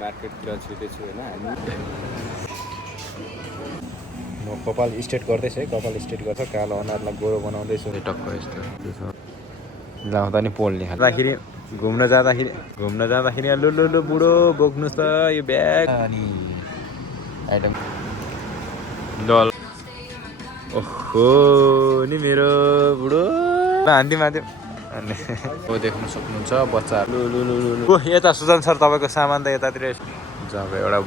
मार्केटतिर छिर्दैछु होइन हामी म कपाल स्ट्रेट गर्दैछु है कपाल स्ट्रेट गर्छ कालो अनुहारलाई गोरो बनाउँदैछु टक्क यस्तो लाउँदा नि पोल्ने खाँदाखेरि घुम्न जाँदाखेरि लु लु लु बुढो बोक्नुहोस् त यो ब्याग अनि आइटम डल ओहो नि मेरो बुढो हान्दी माथि अनि देख्न सक्नुहुन्छ बच्चा लु लु लु लु लु यता सुजन सर तपाईँको सामान त यतातिर जब एउटा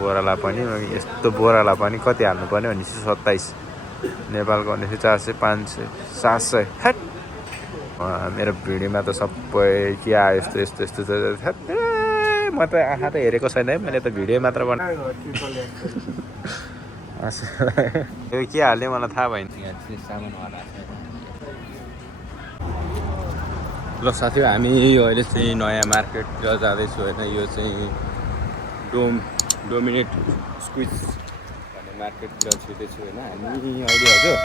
बोरालाई पनि यस्तो बोरालाई पनि कति हाल्नुपर्ने भनेपछि 27 नेपालको भनेपछि 400 500 700 हेट मेरो भिडियोमा त सबै के आयो यस्तो यस्तो यस्तो म त आँखा त हेरेको छैन है मैले त भिडियो मात्र बनाएँ यो के हाल्ने मलाई थाहा भएन सामानवाला ल साथी हामी अहिले चाहिँ नयाँ मार्केटतिर जाँदैछु होइन यो चाहिँ डोमिनेट स्क्विज भन्ने मार्केटतिर छिर्दैछु होइन हामी अहिले हजुर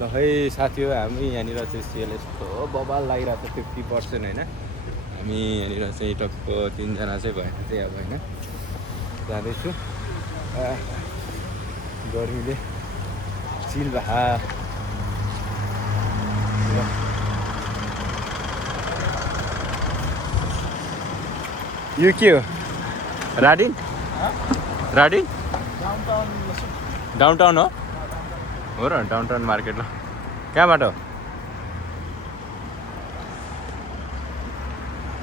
ल है साथी हो हामी यहाँनिर चाहिँ सेल यस्तो बबाल लागिरहेको छ 50% होइन हामी यहाँनिर चाहिँ टक्क 3 जना चाहिँ भएर चाहिँ अब होइन जाँदैछु गर्मीले चिल भा यो के हो राडिन डाउनटाउन हो र डाउनटाउन मार्केट ल कहाँबाट हो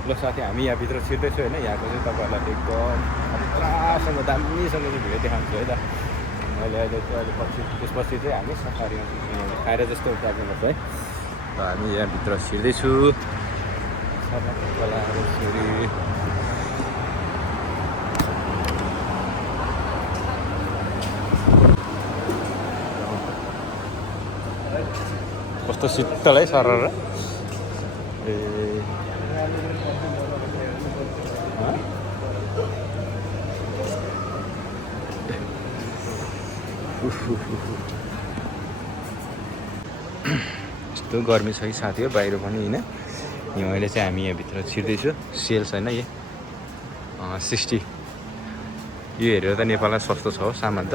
ल साथी हामी यहाँभित्र छिर्दैछु होइन यहाँको चाहिँ तपाईँहरूलाई एकदम खतरासँग दामीसँग चाहिँ भिडियो देखाउँछु है त मैले अहिले चाहिँ अहिले पछि त्यसपछि चाहिँ हामी सफारीमा खाएर जस्तो राख्नुपर्छ है र हामी यहाँभित्र छिर्दैछु कस्तो शीतल है सर ए यस्तो गर्मी छ कि साथी हो बाहिर पनि होइन यो अहिले चाहिँ हामी यहाँभित्र छिर्दैछु सेल छैन यो 60 यो हेरेर त नेपालमा सस्तो छ हो सामान त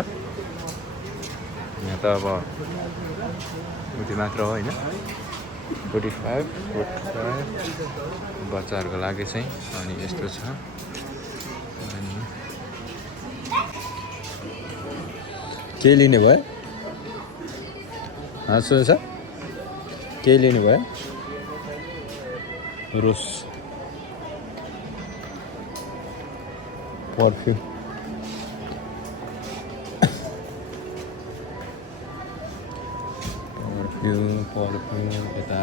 यहाँ त अब उति मात्र हो होइन 45 बच्चाहरूको लागि चाहिँ अनि यस्तो छ अनि के लिने भयो हाँसो छ के लिने भयो रोस पर्फ्युम यता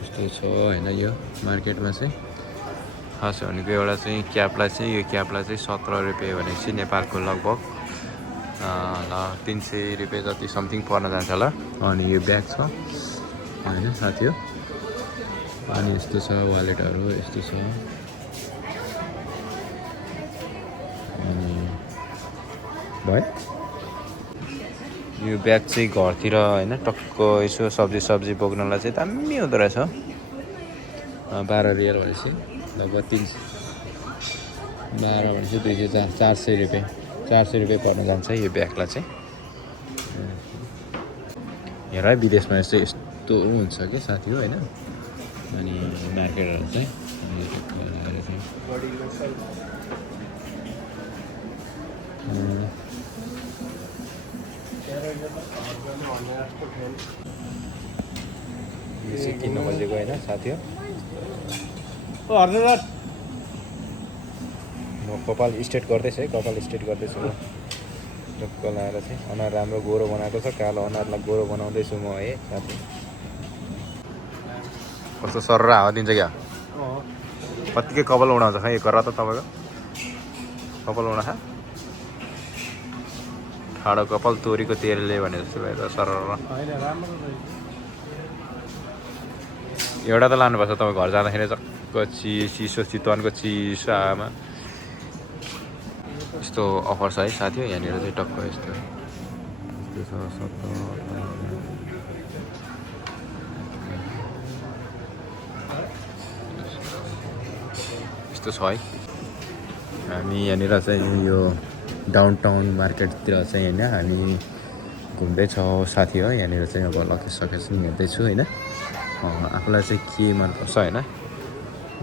यस्तो छ होइन यो मार्केटमा चाहिँ खास भनेको एउटा चाहिँ क्यापलाई चाहिँ यो क्यापलाई चाहिँ 17 रुपियाँ भनेपछि नेपालको लगभग ल 300 रुपियाँ जति समथिङ पर्न जान्छ होला अनि यो ब्याग छ होइन साथी हो अनि यस्तो छ वालेटहरू यस्तो छ अनि भयो यो ब्याग चाहिँ घरतिर होइन टक्क यसो सब्जी बोक्नलाई चाहिँ दामी हुँदो रहेछ 12 रियल भनेपछि लगभग 312 भनेपछि 400 रुपियाँ 400 रुपियाँ पर्न जान्छ यो ब्यागलाई चाहिँ हेर है विदेशमा यस्तो हुन्छ कि साथी हो होइन अनि मार्केटहरू चाहिँ किन्न खोजेको होइन साथी हो म कपाल स्ट्रेट गर्दैछु है कपाल स्ट्रेट गर्दैछु म टक्क लाएर चाहिँ अनुहार राम्रो गोरो बनाएको छ कालो अनुहारलाई गोरो बनाउँदैछु म है साथी कस्तो सरर हावा दिन्छ क्या कत्तिकै कपाल उडाउँछ खै गर त तपाईँको कपाल उडा ठाडो कपाल तोरीको तेलले भने जस्तो भयो त सरर एउटा त लानुपर्छ तपाईँ घर जाँदाखेरि चक्क चिसो चितवनको चिसो हावामा यस्तो अफर छ है साथी हो यहाँनिर चाहिँ टक्क यस्तो छ यस्तो छ है। हामी यहाँनिर चाहिँ यो डाउन टाउन मार्केटतिर चाहिँ होइन हामी घुम्दैछौँ साथी हो। यहाँनिर चाहिँ अब लकेज सकेज हेर्दैछु होइन, आफूलाई चाहिँ के मनपर्छ होइन,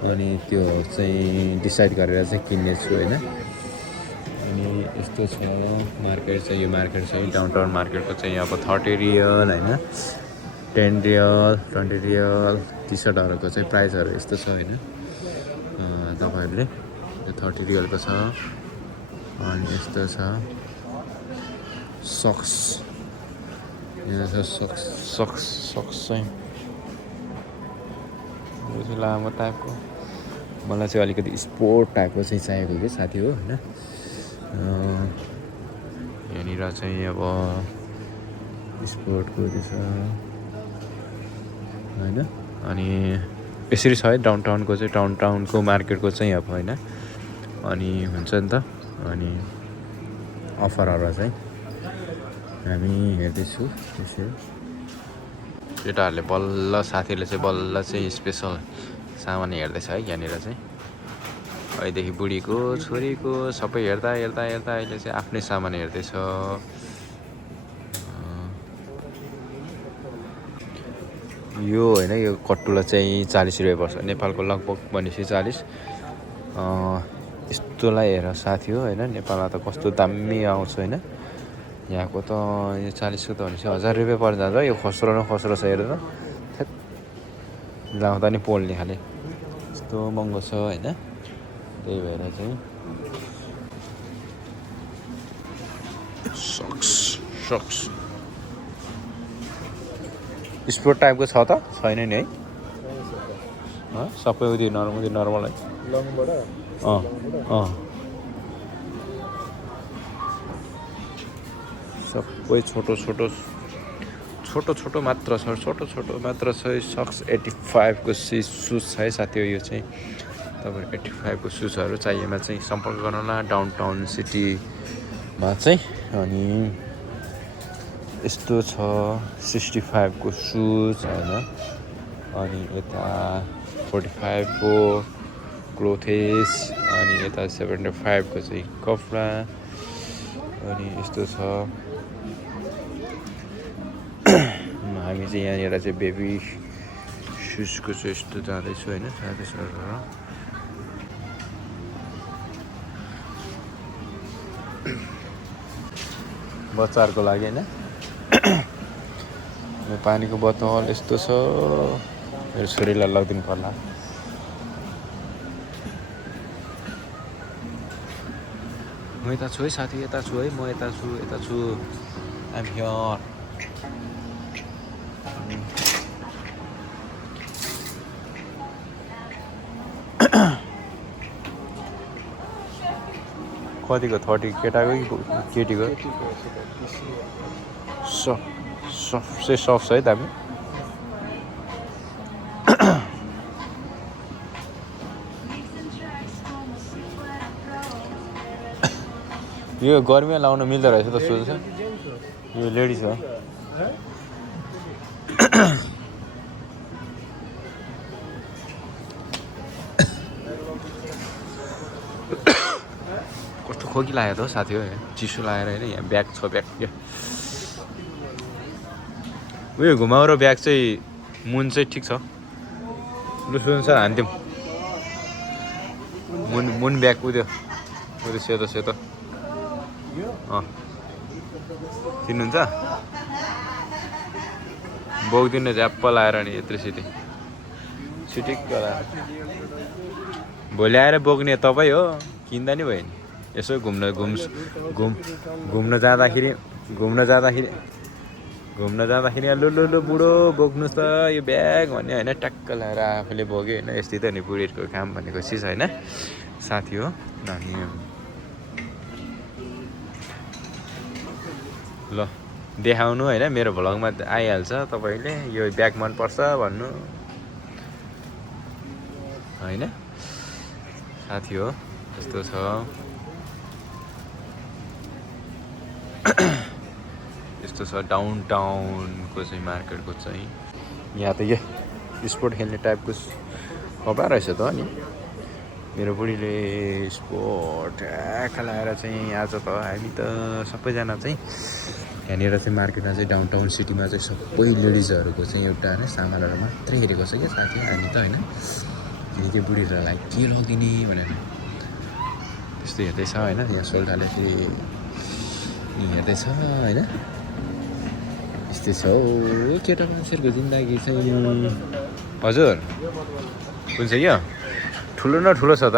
अनि त्यो चाहिँ डिसाइड गरेर चाहिँ किन्नेछु होइन। अनि यस्तो छ मार्केट चाहिँ, यो मार्केट चाहिँ डाउन टाउन मार्केटको चाहिँ अब 30 रियल होइन, 10 रियल 20 रियल टी सर्टहरूको चाहिँ प्राइसहरू यस्तो छ होइन। तपाईँहरूले यो 30 रियलको छ। अनि यस्तो छ सक्स, यो छ सक्स चाहिँ लामो टाइपको, मलाई चाहिँ अलिकति स्पोर्ट टाइपको चाहिँ चाहिएको कि साथी हो होइन। यहाँनिर चाहिँ अब स्पोर्टको छ होइन। अनि यसरी छ है डाउन टाउनको चाहिँ, डाउन टाउनको मार्केटको चाहिँ अब होइन। अनि हुन्छ नि त, अनि अफरहरू चाहिँ हामी हेर्दैछु त्यसरी। केटाहरूले बल्ल, साथीहरूले चाहिँ बल्ल चाहिँ स्पेसल सामान हेर्दैछ है यहाँनिर चाहिँ। अहिलेदेखि बुढीको छोरीको सबै हेर्दा हेर्दा हेर्दा अहिले चाहिँ आफ्नै सामान हेर्दैछ। यो होइन, यो कट्टुला चाहिँ 40 रुपियाँ पर्छ नेपालको, लगभग भनेपछि 40। यस्तोलाई हेर साथी हो होइन, नेपालमा त कस्तो दामी आउँछ होइन। यहाँको त यो 40 को त भनेपछि 1000 रुपियाँ पर्छ जान्छ। यो खस्रो न खस्रो छ हेरेर लाउँदा नि पोल्ने खाले यस्तो महँगो छ होइन। त्यही भएर चाहिँ सक्स स्पोर्ट टाइपको छ त छैन नि है, सबै उयो नर्मल है लङबाट। सबै छोटो मात्र छ, छोटो मात्र छ। सक्स 85 को सुज छ है साथी हो। यो चाहिँ तपाईँहरू 85 को सुजहरू चाहिएमा चाहिँ सम्पर्क गर्नुहोला डाउन टाउन सिटीमा चाहिँ। अनि यस्तो छ 65 को सुज होइन। अनि यता 45 को क्लोथेस, अनि यता 75 को चाहिँ कपडा। अनि यस्तो छ हामी चाहिँ यहाँनिर चाहिँ बेबी सुजको चाहिँ यस्तो जाँदैछु होइन साथी सरहरू। बच्चाहरूको लागि होइन। पानीको बोतल यस्तो छ, मेरो छोरीलाई लगिदिनु पर्ला। म यता छु है साथी, यता छु है, म यता छु आइम हियर। कतिको 30 केटाको कि केटीको? सफ्ट है दामी। यो गर्मीमा लाउन मिल्दो रहेछ त सुज। यो लेडिज हो। कस्तो खोकी लाग्यो त साथी हो, चिसो लागेर होइन। यहाँ ब्याग छ, ब्याग क्या उयो घुमाउरो ब्याग चाहिँ मुन चाहिँ ठिक छ। लु सुन्छ हान्थ्यौँ मुन ब्याग उयो सेतो किन्नुहुन्छ? बोक्दिनु झ्याप्प लाएर नि यत्रो सिटिक्क लाएर। भोलि आएर बोक्ने तपाईँ हो, किन्दा नि भयो नि। यसो घुम्न जाँदाखेरि लु बुढो बोक्नुहोस् त यो ब्याग भन्ने होइन, ट्याक्क लगाएर आफूले बोक्यो होइन। यस्तै त नि बुढीहरूको काम भनेको चिज होइन साथी हो। अनि ल देखाउनु होइन, मेरो भ्लगमा आइहाल्छ। तपाईँले यो ब्याग मनपर्छ भन्नु होइन साथी हो। यस्तो छ यस्तो छ डाउन टाउनको चाहिँ मार्केटको चाहिँ। यहाँ त यो स्पोर्ट खेल्ने टाइपको कपडा रहेछ त नि। मेरो बुढीले स्पोर्ट खेलाएर चाहिँ आज त हामी त सबैजना चाहिँ यहाँनिर चाहिँ मार्केटमा चाहिँ डाउन टाउन सिटीमा चाहिँ सबै लेडिजहरूको चाहिँ एउटा होइन सामानहरू मात्रै हेरेको छ क्या साथी हामी त होइन किनकि बुढीहरूलाई के लगिदिने भनेर त्यस्तो हेर्दैछ होइन यहाँ सोल्टाले फेरि हेर्दैछ होइन यस्तै छ हौ केटा मान्छेहरूको जिन्दगी चाहिँ हजुर कुन चाहिँ यो ठुलो न ठुलो छ त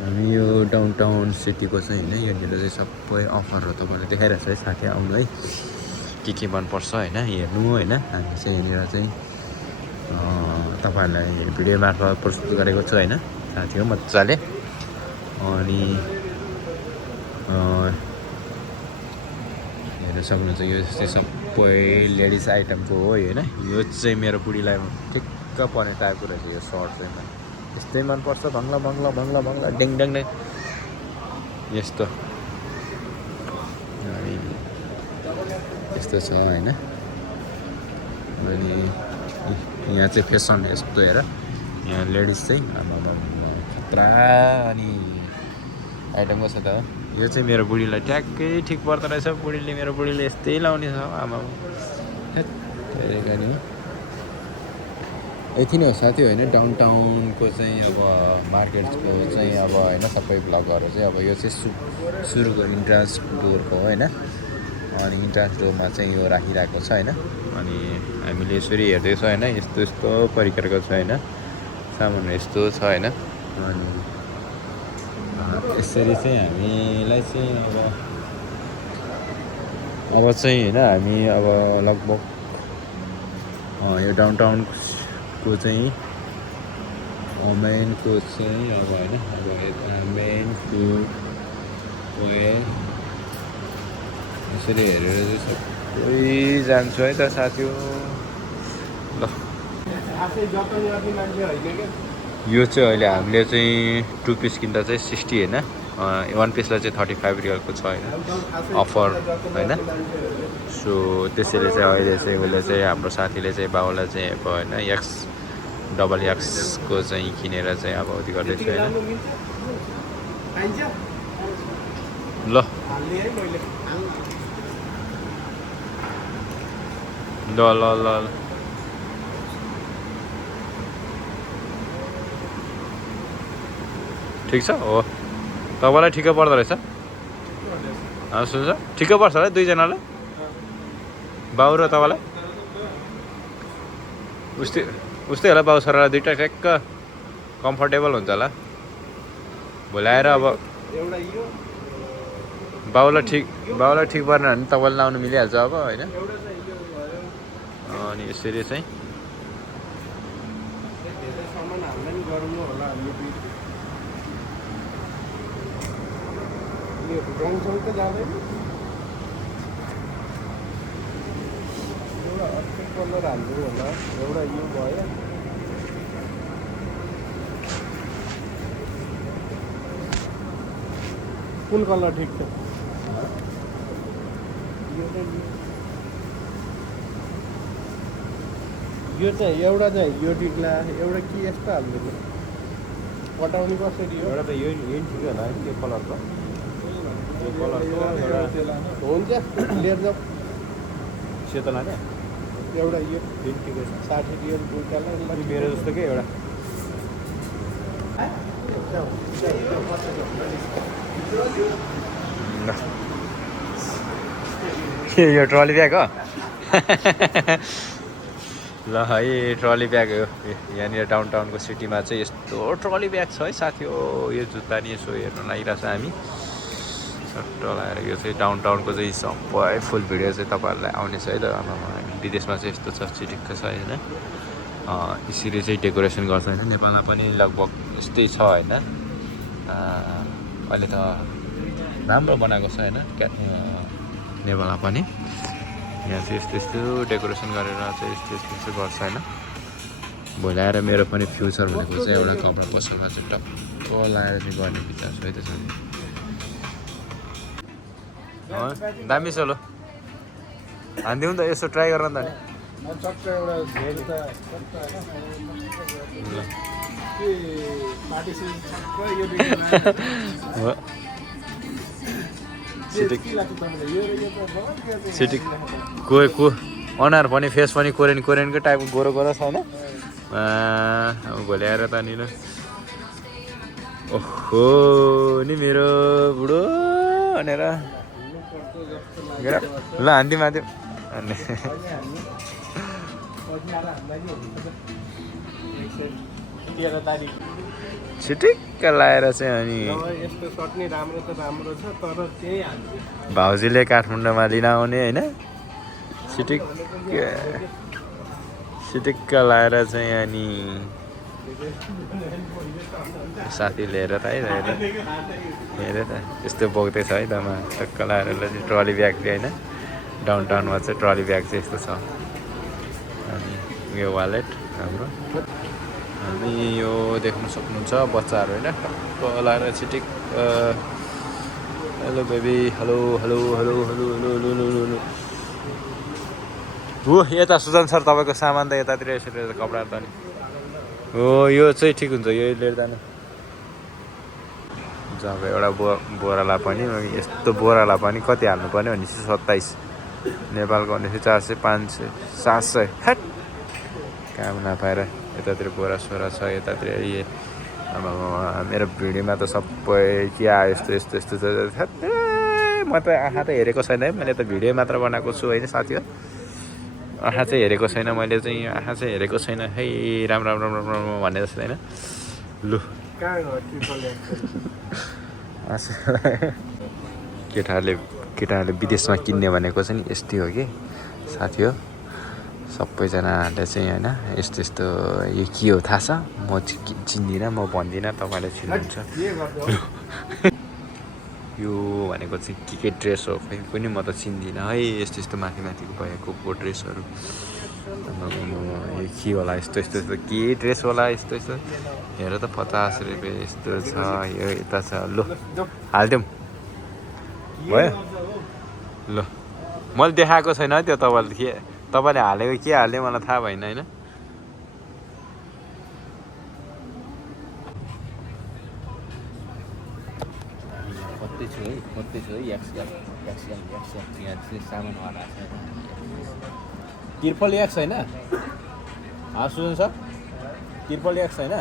हामी यो डाउन टाउन सिटीको चाहिँ होइन यहाँनिर चाहिँ सबै अफरहरू तपाईँलाई देखाइरहेको छ है साथी आउनु है के मनपर्छ होइन हेर्नु होइन हामी चाहिँ यहाँनिर चाहिँ तपाईँहरूलाई भिडियो मार्फत प्रस्तुत गरेको छु होइन साथी हो मजाले अनि हेर्न सक्नुहुन्छ यो चाहिँ सबै लेडिज आइटमको हो होइन यो चाहिँ मेरो बुढीलाई ठिक्क पर्ने टाइपको रहेछ यो सर्ट चाहिँ यस्तै मनपर्छ भङ्ला भङ्ला भङ्ला भङ्ला डेङ डेङ डेङ यस्तो अनि यस्तो छ होइन अनि यहाँ चाहिँ फेसन यस्तो हेर यहाँ लेडिज चाहिँ आमा खतरा अनि आइटमको छ त यो चाहिँ मेरो बुढीलाई ट्याक्कै ठिक पर्दो रहेछ मेरो बुढीले यस्तै लाउने छ आमा नि यति नै हो साथी होइन डाउन टाउनको चाहिँ अब मार्केटको चाहिँ अब होइन सबै ब्लगहरू चाहिँ अब यो चाहिँ सुरुको इन्ट्रान्स डोरको होइन अनि इन्ट्रान्स डोरमा चाहिँ यो राखिरहेको छ होइन अनि हामीले यसरी हेर्दैछौँ होइन यस्तो यस्तो परिकारको छ होइन सामानहरू यस्तो छ होइन अनि यसरी चाहिँ हामीलाई चाहिँ अब चाहिँ होइन हामी अब लगभग यो डाउन टाउनको चाहिँ मेनको चाहिँ अब होइन अब यता मेन फुड यसरी हेरेर चाहिँ सबै जान्छु है त साथी हो ल यो चाहिँ अहिले हामीले चाहिँ 2 पिस किन्दा चाहिँ 60 होइन 1 पिसलाई चाहिँ 35 रियलको छ होइन अफर होइन सो त्यसैले चाहिँ अहिले चाहिँ उसले चाहिँ हाम्रो साथीले चाहिँ बाउलाई चाहिँ अब होइन XXXको चाहिँ किनेर चाहिँ अब उयो गर्दैछ होइन ल ल ल ल ठिक छ हो तपाईँलाई ठिक्क पर्दो रहेछ सुन्छ ठिक्क पर्छ होला दुईजनालाई बाउ र तपाईँलाई उस्तै होला बाउ छोरालाई दुइटा ठ्याक्क कम्फर्टेबल हुन्छ होला भोलि आएर अब बाउलाई ठिक परेन भने तपाईँलाई लाउनु मिलिहाल्छ अब होइन अनि यसरी चाहिँ कलर हाल्नु होला एउटा यो भयो कुन कलर ठिक छ यो चाहिँ एउटा चाहिँ यो टिक्ला एउटा के यस्तो हाल्नु पटाउने कसरी हो एउटा त यो ठिकै होला त्यो कलरको हुन्छ लिएर जाऊ सेतो लाने एउटा यो 60 रियल दुईटालाई मेरो जस्तो के एउटा यो ट्रली ब्याग हो ल है ट्रली ब्याग हो यहाँनिर डाउन टाउनको सिटीमा चाहिँ यस्तो ट्रली ब्याग छ है साथी हो यो जुत्ता नि यसो हेर्नु लागिरहेको छ हामी सट्ट लगाएर यो चाहिँ डाउन टाउनको चाहिँ सबै फुल भिडियो चाहिँ तपाईँहरूलाई आउनेछ है त विदेशमा चाहिँ यस्तो छ चिटिक्क छ होइन यसरी चाहिँ डेकोरेसन गर्छ होइन नेपालमा पनि लगभग यस्तै छ होइन अहिले त राम्रो बनाएको छ होइन नेपालमा पनि यहाँ चाहिँ यस्तो डेकोरेसन गरेर चाहिँ यस्तो गर्छ होइन भोलि आएर मेरो पनि फ्युचर भनेको चाहिँ एउटा कपडा पसलमा चाहिँ टक्क लगाएर चाहिँ गर्ने विचार छ है त दामी छ लो हानिदिउँ त यसो ट्राई गर नि त नि फाटी सुई ठ्याक्क यो देख्नु हो सिटिक के लाग्छ तपाईँलाई यो त बगान सिटिक को अनुहार पनि फेस पनि कोरियनको टाइपको गोरो गोरो छैन अब भोलि आएर त नि ल ओहो नि मेरो बुढो भनेर ल हान्दी माथि अनि छिटिक्क लाएर चाहिँ अनि यस्तो सर्ट नै राम्रो त राम्रो छ तर त्यही हाल्छ भाउजूले काठमाडौँमा लिन आउने होइन छिटिक्क लाएर चाहिँ अनि साथी लिएर त है हेर त यस्तो बोक्दैछ है त टक्क लाएर ट्रली ब्याग चाहिँ होइन डाउन टाउनमा चाहिँ ट्रली ब्याग चाहिँ यस्तो छ अनि यो वालेट हाम्रो अनि यो देख्न सक्नुहुन्छ बच्चाहरू होइन टक्क लाएर छिटिक hello baby hello hello hello hello hello hello hello hello हो यता सुजन सर तपाईँको सामान त यतातिर यसरी कपडा त नि हो यो चाहिँ ठिक हुन्छ यो लिएर जानु जब एउटा बोरालाई पनि यस्तो बोरालाई पनि कति हाल्नुपर्ने भनेपछि 27 नेपालको भनेपछि 400 500 700 हेट काम नपाएर यतातिर बोरा सोरा छ यतातिर अब मेरो भिडियोमा त सबै के आयो यस्तो यस्तो यस्तो म त आँखा त हेरेको छैन है मैले त भिडियो मात्र बनाएको छु होइन साथीहरू आँखा चाहिँ हेरेको छैन मैले चाहिँ आँखा चाहिँ हेरेको छैन है राम राम राम राम राम भन्ने जस्तो होइन लु केटाहरूले विदेशमा किन्ने भनेको चाहिँ यस्तै हो कि साथी हो सबैजनाहरूले चाहिँ होइन यस्तो यस्तो यो के हो थाहा छ म चिन्दिनँ म भन्दिनँ तपाईँले चिन्नुहुन्छ यो भनेको चाहिँ के ड्रेस हो खै पनि म त चिन्दिनँ है यस्तो यस्तो माथि माथिको भएको ड्रेसहरू यो के होला यस्तो यस्तो यस्तो के ड्रेस होला यस्तो यस्तो हेर त 50 रुपियाँ यस्तो छ यो यता छ लु हालिदिउँ भयो ल मैले देखाएको छैन है त्यो तपाईँले हालेको के हाल्यो मलाई थाहा भएन होइन कति छु है यहाँ सामानवाला छ तिर्पल एक छैन सुजन सर तिर्पल एक छैन